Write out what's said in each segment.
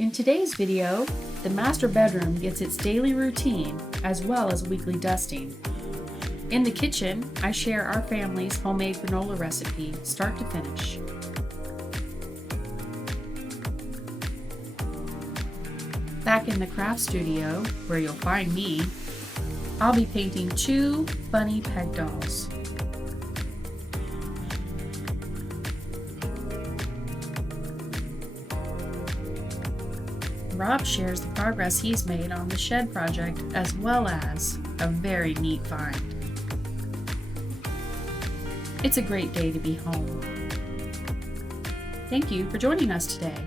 In today's video, the master bedroom gets its daily routine as well as weekly dusting. In the kitchen, I share our family's homemade granola recipe, start to finish. Back in the craft studio, where you'll find me, I'll be painting two bunny Pegdolls. Rob shares the progress he's made on the shed project as well as a very neat find. It's a great day to be home. Thank you for joining us today.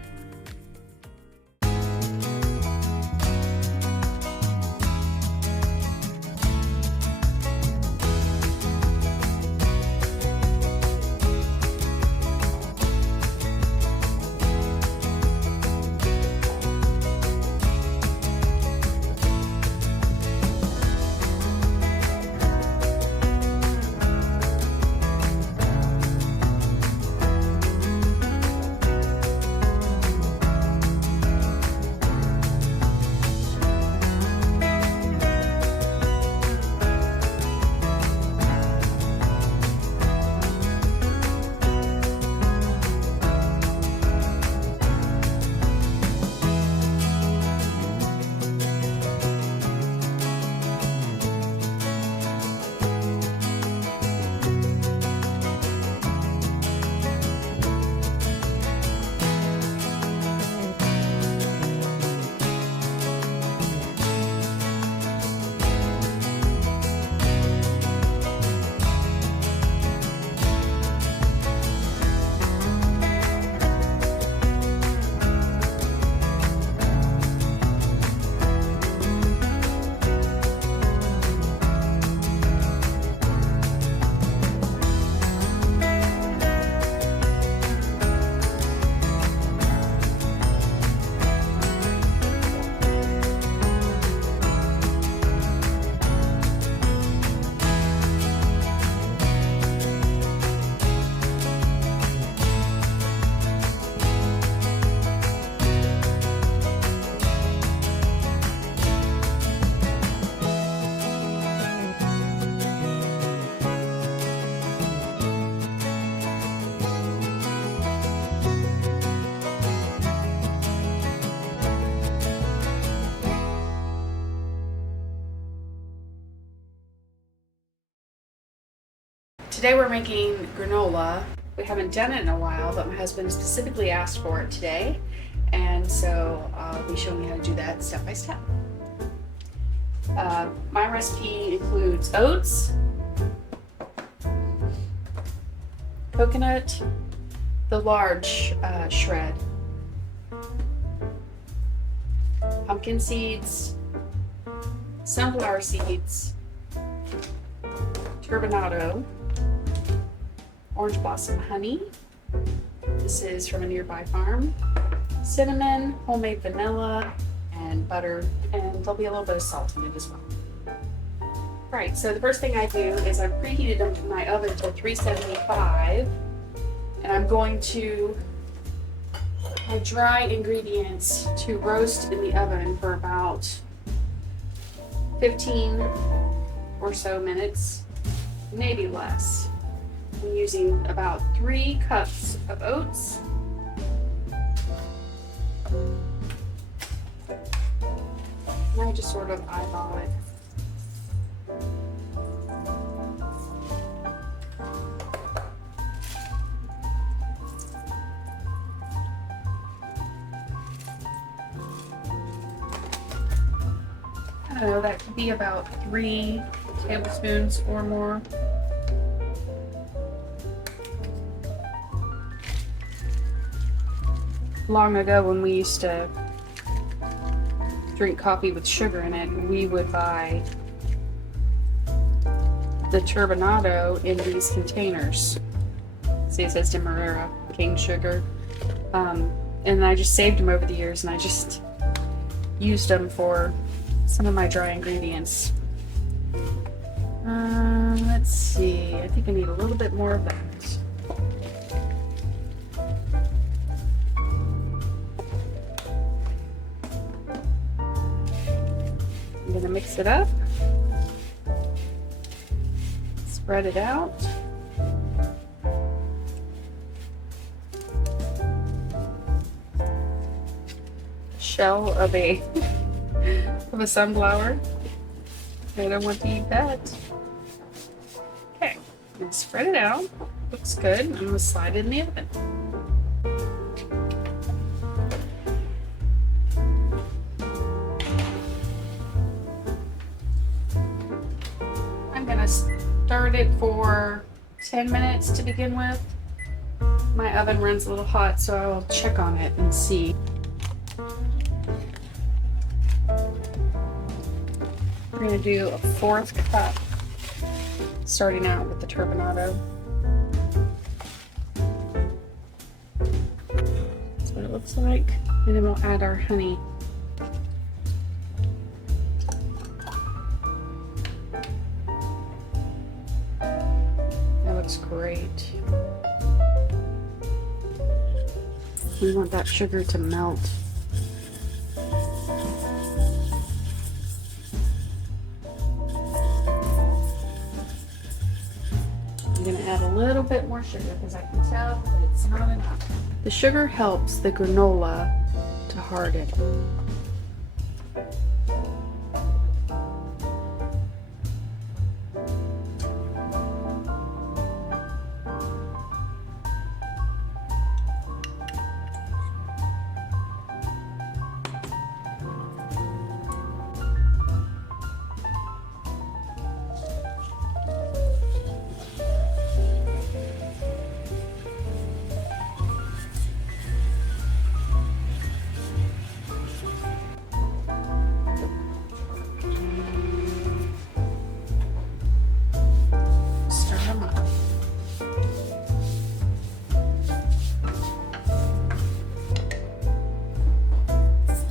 Today we're making granola. We haven't done it in a while, but my husband specifically asked for it today, and so I'll be showing you how to do that step by step. My recipe includes oats, coconut, the large shred, pumpkin seeds, sunflower seeds, turbinado, orange blossom honey, this is from a nearby farm, cinnamon, homemade vanilla, and butter, and there'll be a little bit of salt in it as well. Right, so the first thing I do is I've preheated them to my oven to 375, and I'm going to my dry ingredients to roast in the oven for about 15 or so minutes, maybe less. I'm using about 3 cups of oats, and I just sort of eyeball it. I don't know, that could be about 3 tablespoons or more. Long ago, when we used to drink coffee with sugar in it, we would buy the turbinado in these containers. See, it says Demerara cane sugar, and I just saved them over the years, and I just used them for some of my dry ingredients. Let's see, I think I need a little bit more of that. mix it up. Spread it out. Shell of a sunflower. I don't want to eat that. Okay, and spread it out. Looks good. I'm gonna slide it in the oven. I'm gonna start it for 10 minutes to begin with. My oven runs a little hot, so I will check on it and see. We're gonna do a 1/4 cup, starting out with the turbinado. That's what it looks like. And then we'll add our honey. That looks great. We want that sugar to melt. I'm going to add a little bit more sugar because I can tell that it's not enough. The sugar helps the granola to harden.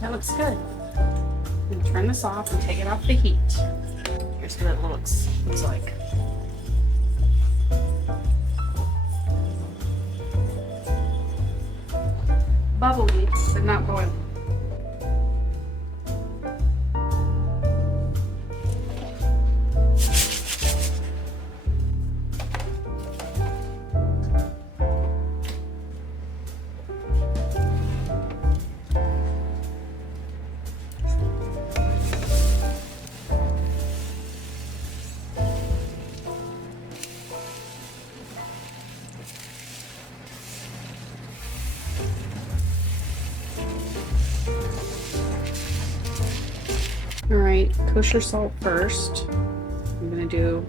That looks good. I'm going to turn this off and take it off the heat. Here's what it looks like. Bubbly, but not boiling. All right, kosher salt first. I'm gonna do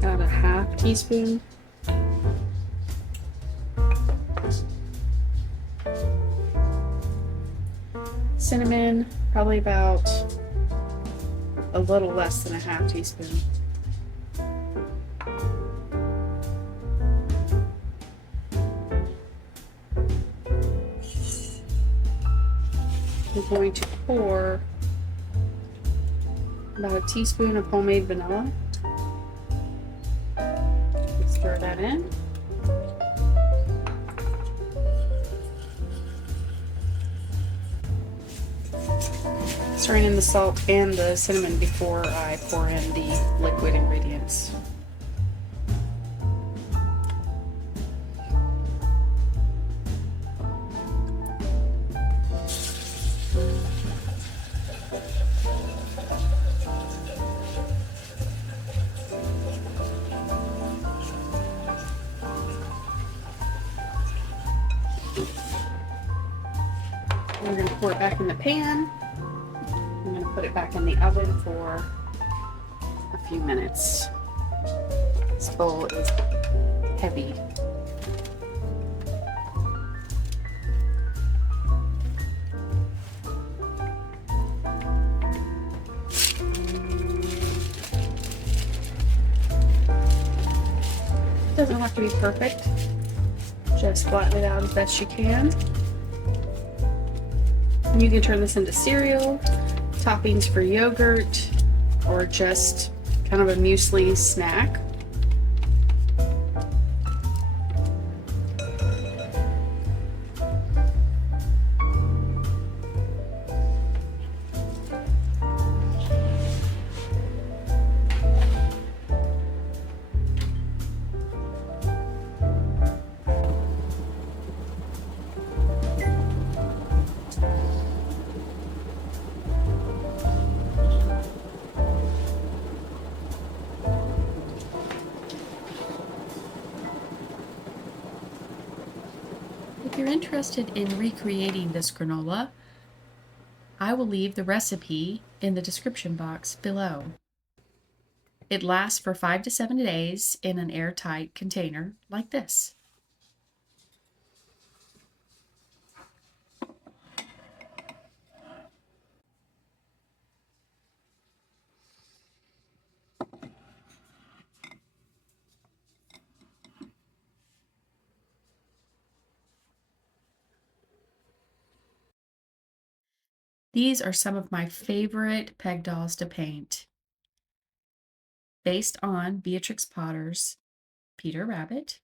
about a 1/2 teaspoon. Cinnamon, probably about a little less than a 1/2 teaspoon. We're going to pour about a teaspoon of homemade vanilla. Stir that in. Stirring in the salt and the cinnamon before I pour in the liquid ingredients. We're going to pour it back in the pan. I'm going to put it back in the oven for a few minutes. This bowl is heavy. It doesn't have to be perfect. Just flatten it out as best you can. And you can turn this into cereal, toppings for yogurt, or just kind of a muesli snack. if you're interested in recreating this granola, I will leave the recipe in the description box below. It lasts for 5 to 7 days in an airtight container like this. These are some of my favorite Pegdolls to paint. Based on Beatrix Potter's Peter Rabbit.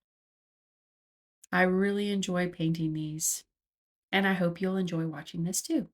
I really enjoy painting these, and I hope you'll enjoy watching this too.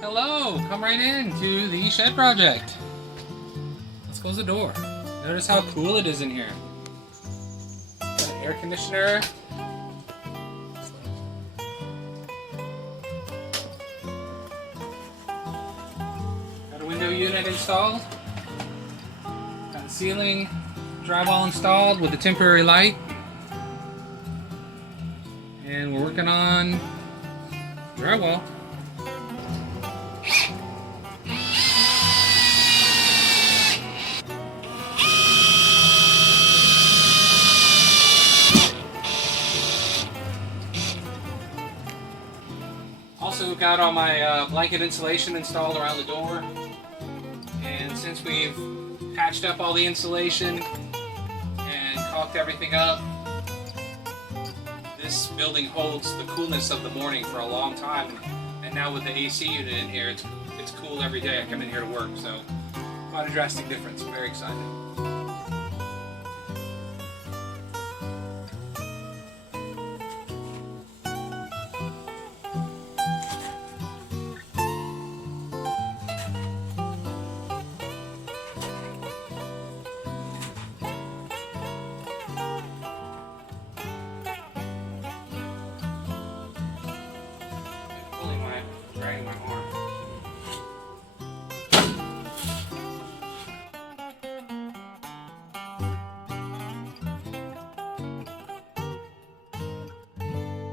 Hello, come right in to the shed project. Let's close the door. Notice how cool it is in here. Got an air conditioner. Got a window unit installed. Got the ceiling drywall installed with a temporary light. And we're working on drywall. Also got all my blanket insulation installed around the door, and since we've patched up all the insulation and caulked everything up, this building holds the coolness of the morning for a long time, and now with the AC unit in here, it's cool every day I come in here to work, so quite a drastic difference. I'm very excited.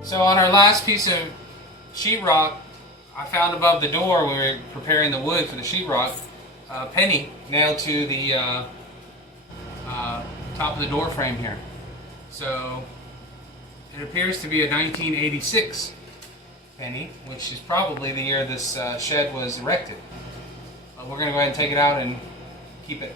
So on our last piece of sheetrock, I found above the door when we were preparing the wood for the sheetrock, a penny nailed to the top of the door frame here. So it appears to be a 1986 penny, which is probably the year this shed was erected. But we're going to go ahead and take it out and keep it.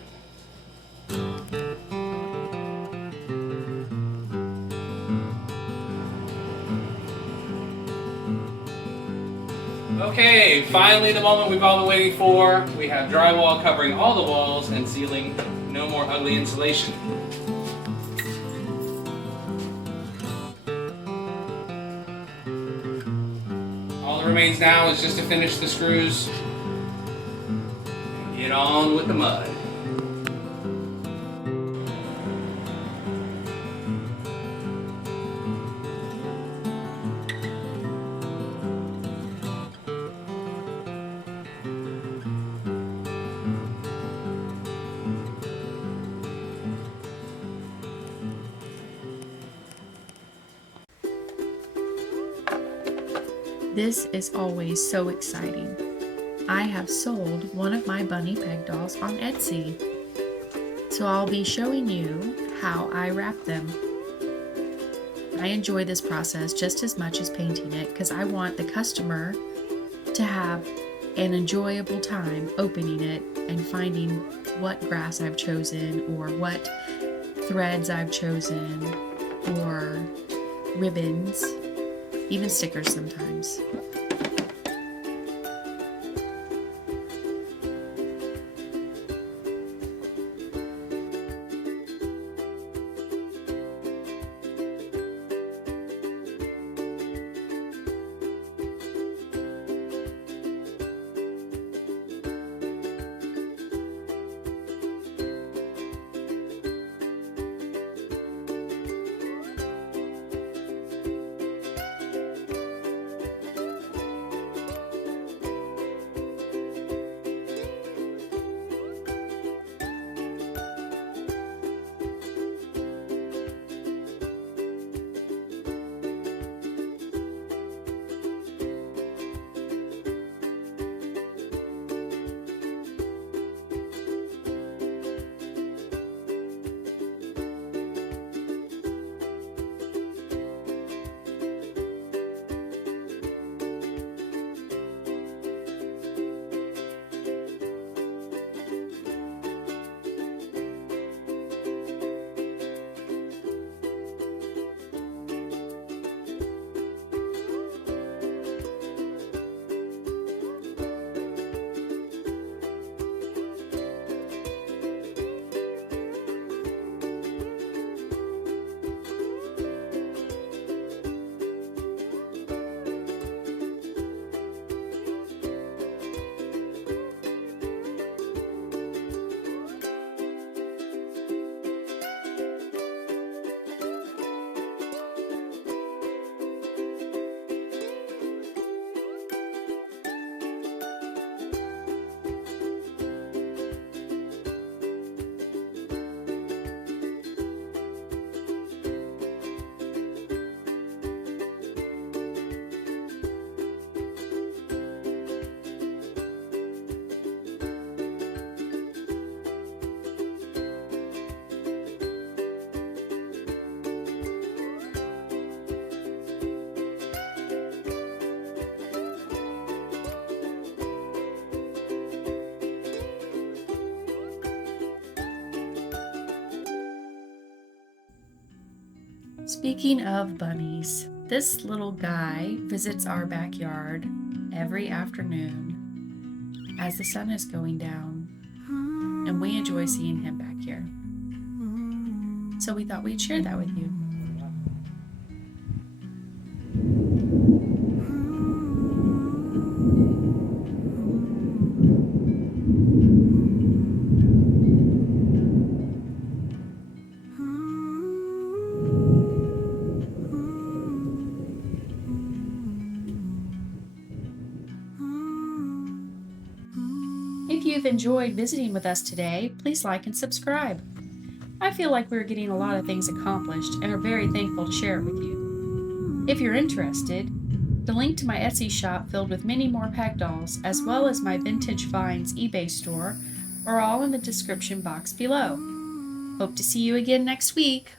Okay, finally the moment we've all been waiting for. We have drywall covering all the walls and sealing no more ugly insulation. All that remains now is just to finish the screws and get on with the mud. This is always so exciting. I have sold one of my bunny Pegdolls on Etsy, so I'll be showing you how I wrap them. I enjoy this process just as much as painting it because I want the customer to have an enjoyable time opening it and finding what grass I've chosen or what threads I've chosen or ribbons, even stickers sometimes. Speaking of bunnies, this little guy visits our backyard every afternoon as the sun is going down, and we enjoy seeing him back here. So we thought we'd share that with you. If you've enjoyed visiting with us today, please like and subscribe. I feel like we're getting a lot of things accomplished and are very thankful to share it with you. If you're interested, the link to my Etsy shop filled with many more Pegdolls, as well as my Vintage Finds eBay store, are all in the description box below. Hope to see you again next week.